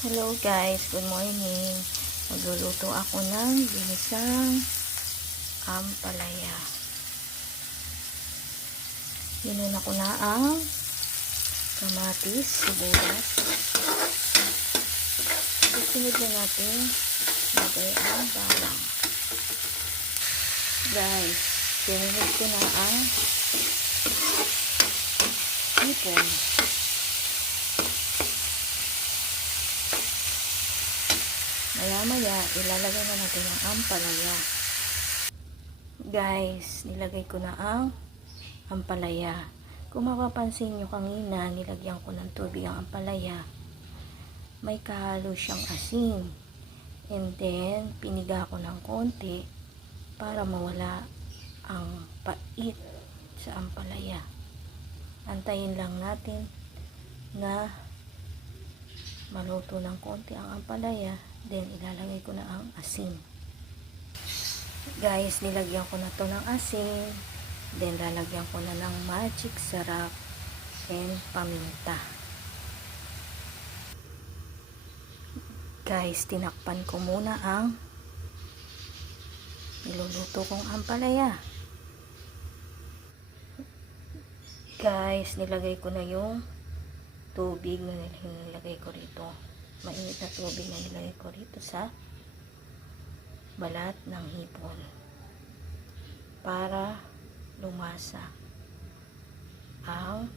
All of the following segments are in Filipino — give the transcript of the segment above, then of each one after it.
Hello guys, good morning. Magluluto ako ng ginisang ampalaya. Hinuna ko na ang kamatis, sibuyas. Susunod na natin lagay ang bawang. Guys, sinunod ko na ang hipon. Maya-maya, ilalagay na natin ang ampalaya. Guys, nilagay ko na ang ampalaya. Kung mapapansin nyo kanina, nilagyan ko ng tubig ang ampalaya. May kahalo siyang asin. And then, piniga ko ng konti para mawala ang pait sa ampalaya. Antayin lang natin na maluto ng konti ang ampalaya. Then, ilalagay ko na ang asin. Guys, nilagyan ko na to ng asin. Then, lalagyan ko na ng magic sarap and paminta. Guys, tinakpan ko muna ang niluluto kong ampalaya. Guys, nilagay ko na yung tubig na nilagay ko rito. Mainit na tubig na nilagay ko rito sa balat ng hipon para lumasa ang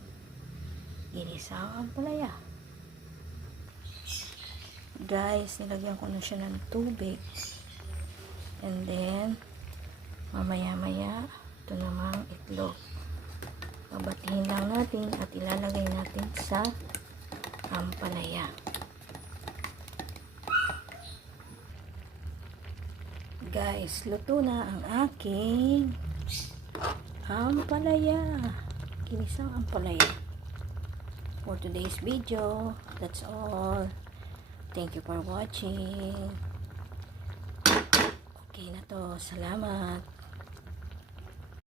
ginisang ampalaya. Guys, nilagyan ko na siya ng tubig, and then mamaya-maya ito namang itlog babatihin lang natin at ilalagay natin sa ampalaya. Guys, luto na ang aking ampalaya, ginisang ampalaya. For today's video, that's all. Thank you for watching. Okay na to, salamat.